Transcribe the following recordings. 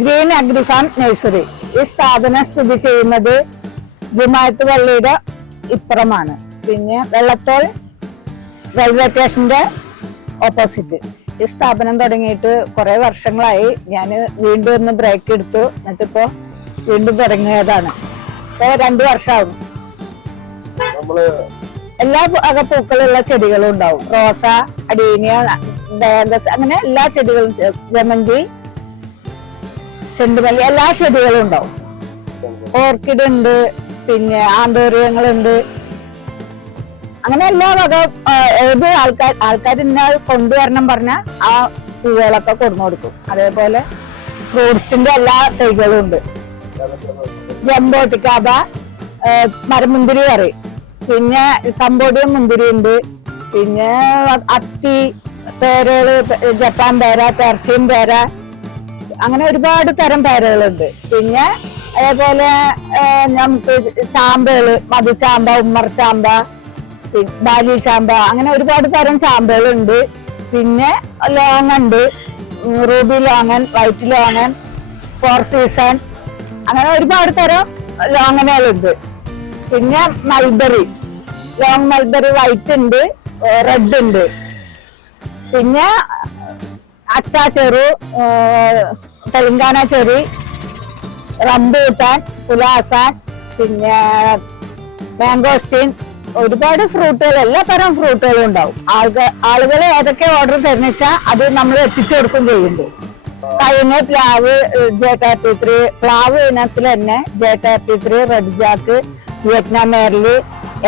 Green agri farm nursery. ഈ സ്ഥാപനം സ്ഥിതി ചെയ്യുന്നത് ജുമാഅത്ത് പള്ളിയുടെ ഇപ്പുറമാണ്. പിന്നെ വെള്ളത്തോൾ റെയിൽവേ സ്റ്റേഷന്റെ ഓപ്പോസിറ്റ്. ഈ സ്ഥാപനം തുടങ്ങിയിട്ട് കുറെ വർഷങ്ങളായി. ഞാൻ വീണ്ടും ഒന്ന് ബ്രേക്ക് എടുത്തു, എന്നിട്ടിപ്പോ വീണ്ടും തുടങ്ങിയതാണ്. ഇപ്പൊ 2 വർഷമാകും. എല്ലാ പൂക്കളുള്ള ചെടികളും ഉണ്ടാവും. റോസ, അഡീനിയ, ഡയാന്തസ്, അങ്ങനെ എല്ലാ ചെടികളും, ജമന്തി, ചെണ്ടുമല്ലി, എല്ലാ ചെടികളും ഉണ്ടാവും. ഓർക്കിഡ് ഉണ്ട്, പിന്നെ ആന്തോറിയങ്ങളുണ്ട്. അങ്ങനെ എല്ലാ വക ഏത് ആൾക്കാർ ഇന്ന കൊണ്ടുവരണം പറഞ്ഞാൽ ആ പൂവുകളൊക്കെ കൊണ്ടു കൊടുക്കും. അതേപോലെ ഫ്രൂട്ട്സിന്റെ എല്ലാ തൈകളും ഉണ്ട്. ജംബോട്ടിക്കാബ, മരമുന്തിരി പറയും, പിന്നെ കമ്പോഡിയൻ മുന്തിരി ഉണ്ട്, പിന്നെ അത്തി, പേരകള്, ജപ്പാൻ പേര, പെർഫ്യൂം പേര, അങ്ങനെ ഒരുപാട് തരം പേരകളുണ്ട്. പിന്നെ അതേപോലെ നമുക്ക് ചാമ്പകള്, മധുചാമ്പ, ഉമ്മർചാമ്പ, ബാലി ചാമ്പ, അങ്ങനെ ഒരുപാട് തരം ചാമ്പകളുണ്ട്. പിന്നെ ലോങ് ഉണ്ട്, Ruby longan, white longan, 4 season, അങ്ങനെ ഒരുപാട് തരം ലോങ്ങനുകളുണ്ട്. പിന്നെ മൽബറി, ലോങ് മൽബറി വൈറ്റ് ഉണ്ട്, റെഡ് ഉണ്ട്. പിന്നെ അച്ചാ ചെറു, തെലങ്കാന ചെറി, റംബൂട്ടാൻ, പുലാസാൻ, പിന്നെ മാംഗോസ്റ്റീൻ, ഒരുപാട് ഫ്രൂട്ടുകൾ, എല്ലാ തരം ഫ്രൂട്ടുകളും ഉണ്ടാവും. ആളുകൾ ഏതൊക്കെ ഓർഡർ തരുന്നെച്ചാൽ അത് നമ്മൾ എത്തിച്ചു കൊടുക്കും ചെയ്യുന്നുണ്ട്. കഴിഞ്ഞ പ്ലാവ്, J33, പ്ലാവ് ഇനത്തിൽ തന്നെ J33, റെഡ് ജാക്ക്, വിയറ്റ്നാം മേർലി,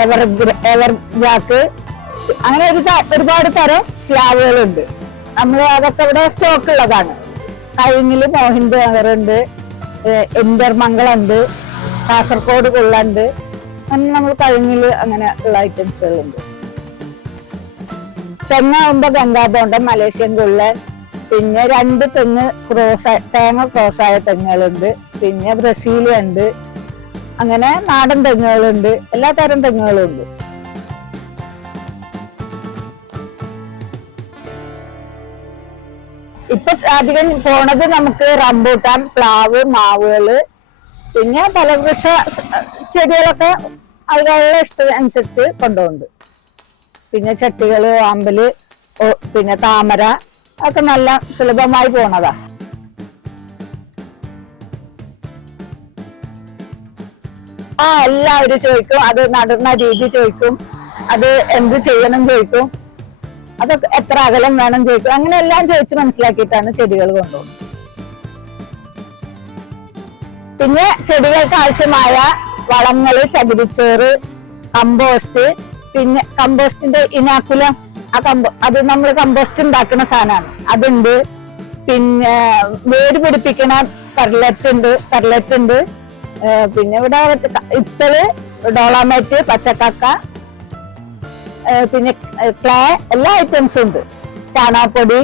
എവർ ജാക്ക്, അങ്ങനെ ഒരുപാട് തരം പ്ലാവുകളുണ്ട്. നമ്മൾ അതൊക്കെ ഇവിടെ സ്റ്റോക്ക് ഉള്ളതാണ്. കഴിഞ്ഞില് മോഹിന്ദ് നഗറുണ്ട്, എന്റർമംഗളുണ്ട്, കാസർഗോഡ് കൊള്ളുണ്ട്. അങ്ങനെ നമ്മൾ കഴിഞ്ഞില് അങ്ങനെ ഉള്ള ഐറ്റംസുകളുണ്ട്. തെങ്ങാകുമ്പോ ഗംഗാബോണ്ടം, മലേഷ്യൻ കൊള്ളൻ, പിന്നെ 2 തേങ്ങ ക്രോസായ തെങ്ങുകളുണ്ട്, പിന്നെ ബ്രസീലിയ ഉണ്ട്, അങ്ങനെ നാടൻ തെങ്ങുകളുണ്ട്, എല്ലാ തരം തെങ്ങുകളും ഉണ്ട്. ഇപ്പൊ അധികം പോണത് നമുക്ക് റംബൂട്ടാൻ, പ്ലാവ്, മാവുകള്, പിന്നെ ഫലവൃക്ഷ ചെടികളൊക്കെ ആളുകളുടെ ഇഷ്ടം അനുസരിച്ച് കൊണ്ടുപോകുന്നുണ്ട്. പിന്നെ ചട്ടികള്, ആമ്പല്, പിന്നെ താമര ഒക്കെ നല്ല സുലഭമായി പോണതാ. എല്ലാവരും ചോദിക്കും, അത് നടുന്ന രീതി ചോദിക്കും, അത് എന്ത് ചെയ്യണം ചോദിക്കും, അതൊക്കെ എത്ര അകലം വേണം ചോദിക്കും. അങ്ങനെ എല്ലാം ചോദിച്ച് മനസ്സിലാക്കിയിട്ടാണ് ചെടികൾ കൊണ്ടുപോകുന്നത്. പിന്നെ ചെടികൾക്ക് ആവശ്യമായ വളങ്ങള്, ചകിരിച്ചോറ്, കമ്പോസ്റ്റ്, പിന്നെ കമ്പോസ്റ്റിന്റെ ഇനാക്കുലം, അത് നമ്മൾ കമ്പോസ്റ്റ് ഉണ്ടാക്കുന്ന സാധനമാണ്, അതുണ്ട്. പിന്നെ വേര് പിടിപ്പിക്കണ പെർലറ്റ് ഉണ്ട്. പിന്നെ ഇവിടെ ഇത്തള്, ഡോളാമൈറ്റ്, പച്ചക്കക്ക, പിന്നെ ക്ലേ, എല്ലാ ഐറ്റംസും ഉണ്ട്. ചാണകപ്പൊടി,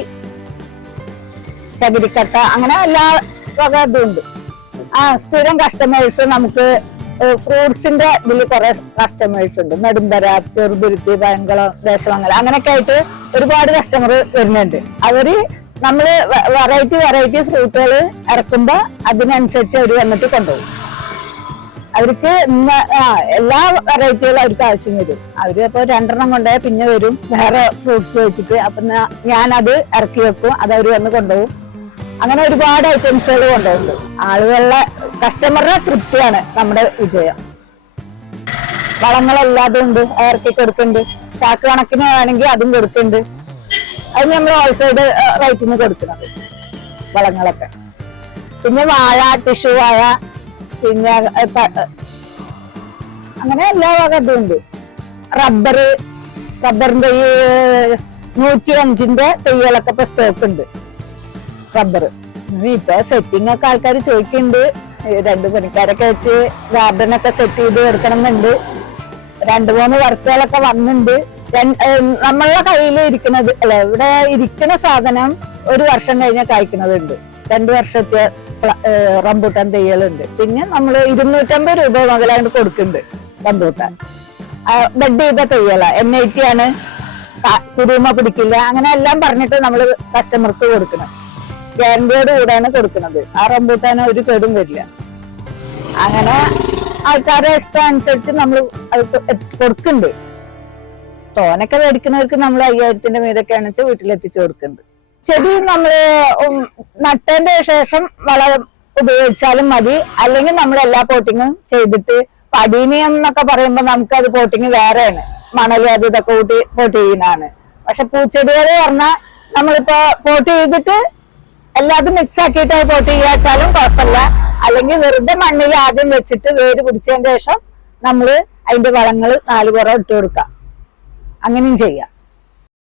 ചകിരിക്കട്ട, അങ്ങനെ എല്ലാ വക ഇതും ഉണ്ട്. സ്ഥിരം കസ്റ്റമേഴ്സ് നമുക്ക് ഫ്രൂട്ട്സിന്റെ ഇതിൽ കുറെ കസ്റ്റമേഴ്സ് ഉണ്ട്. നെടുമ്പര, ചെറുതുരുത്തി, ഭയങ്കളം, ദേശമംഗലം, അങ്ങനെയൊക്കെ ആയിട്ട് ഒരുപാട് കസ്റ്റമർ വരുന്നുണ്ട്. അവര് നമ്മള് വെറൈറ്റി ഫ്രൂട്ടുകൾ ഇറക്കുമ്പോ അതിനനുസരിച്ച് അവര് വന്നിട്ട് കൊണ്ടുപോകും. അവർക്ക് എല്ലാ വെറൈറ്റികളും അവർക്ക് ആവശ്യം വരും. അവര് അപ്പൊ 2 കൊണ്ടുപോയാൽ പിന്നെ വരും വേറെ ഫ്രൂട്ട്സ് വെച്ചിട്ട്. അപ്പൊ ഞാനത് ഇറക്കി വെക്കും, അത് അവര് വന്ന് കൊണ്ടുപോകും. അങ്ങനെ ഒരുപാട് ഐറ്റംസുകൾ കൊണ്ടുപോകുന്നുണ്ട്. ആളുകളുടെ കസ്റ്റമറുടെ തൃപ്തിയാണ് നമ്മുടെ വിജയം. വളങ്ങളെല്ലാതും ഉണ്ട്, ഇറക്കി കൊടുക്കുന്നുണ്ട്. ചാക്ക് കണക്കിന് വേണമെങ്കിൽ അതും കൊടുക്കുന്നുണ്ട്. അത് നമ്മൾ ഹോൾസെയിൽ റേറ്റിന് കൊടുക്കുന്നത് വളങ്ങളൊക്കെ. പിന്നെ വാഴ, ടിഷ്യൂ വാഴ, പിന്നെ അങ്ങനെ എല്ലാ വക ഇതും ഉണ്ട്. റബ്ബറിന്റെ ഈ 105ന്റെ തൈകളൊക്കെ ഇപ്പൊ സ്റ്റോക്ക് ഉണ്ട്. റബ്ബർ ഇപ്പൊ സെറ്റിംഗ് ഒക്കെ ആൾക്കാർ ചോദിക്കുന്നുണ്ട്. 2 പണിക്കാരൊക്കെ വെച്ച് ഗാർഡനൊക്കെ സെറ്റ് ചെയ്ത് എടുക്കണം എന്നുണ്ട്. 2-3 വർക്കുകളൊക്കെ വന്നിട്ടുണ്ട്. നമ്മളുടെ കയ്യിൽ ഇരിക്കുന്നത് ഇവിടെ ഇരിക്കുന്ന സാധനം 1 വർഷം കഴിഞ്ഞാൽ കായ്ക്കുന്നതുണ്ട്. 2 വർഷത്തെ റംബൂട്ടാൻ തൈകളുണ്ട്. പിന്നെ നമ്മൾ 250 രൂപ മുതലായിട്ട് കൊടുക്കുന്നുണ്ട് റംബൂട്ടാൻ. ബെഡ് ചെയ്ത തൈകളാ, NIT ആണ്, കുരുമ പിടിക്കില്ല, അങ്ങനെ എല്ലാം പറഞ്ഞിട്ട് നമ്മൾ കസ്റ്റമർക്ക് കൊടുക്കണം. ഗ്യാരണ്ടിയോട് കൂടെയാണ് കൊടുക്കുന്നത്. ആ റംബൂട്ടാന് ഒരു കേടും വരില്ല. അങ്ങനെ ആൾക്കാരെ ഇഷ്ടം അനുസരിച്ച് നമ്മൾ അത് കൊടുക്കുന്നുണ്ട്. തോനൊക്കെ മേടിക്കുന്നവർക്ക് നമ്മൾ 5000-ന്റെ മീതൊക്കെയാണ് വെച്ചാൽ വീട്ടിലെത്തിച്ചു കൊടുക്കുന്നുണ്ട്. ചെടി നമ്മള് നട്ടതിന്റെ ശേഷം വളം ഉപയോഗിച്ചാലും മതി. അല്ലെങ്കിൽ നമ്മൾ എല്ലാ പോട്ടിങ്ങും ചെയ്തിട്ട് പടീനിയം എന്നൊക്കെ പറയുമ്പോൾ നമുക്ക് അത് പോട്ടിങ് വേറെയാണ്, മണല് അത് ഇതൊക്കെ കൂട്ടി പോട്ട് ചെയ്യുന്നതാണ്. പക്ഷെ പൂച്ചെടികൾ പറഞ്ഞാൽ നമ്മളിപ്പോ പോട്ട് ചെയ്തിട്ട് എല്ലാതും മിക്സ് ആക്കിയിട്ട് പോട്ട് ചെയ്യാച്ചാലും കുഴപ്പമില്ല. അല്ലെങ്കിൽ വെറുതെ മണ്ണിൽ ആദ്യം വെച്ചിട്ട് വേര് പിടിച്ചതിന് ശേഷം നമ്മള് അതിന്റെ വളങ്ങൾ 4 പുറം ഇട്ട് കൊടുക്കാം. അങ്ങനെയും ചെയ്യാം.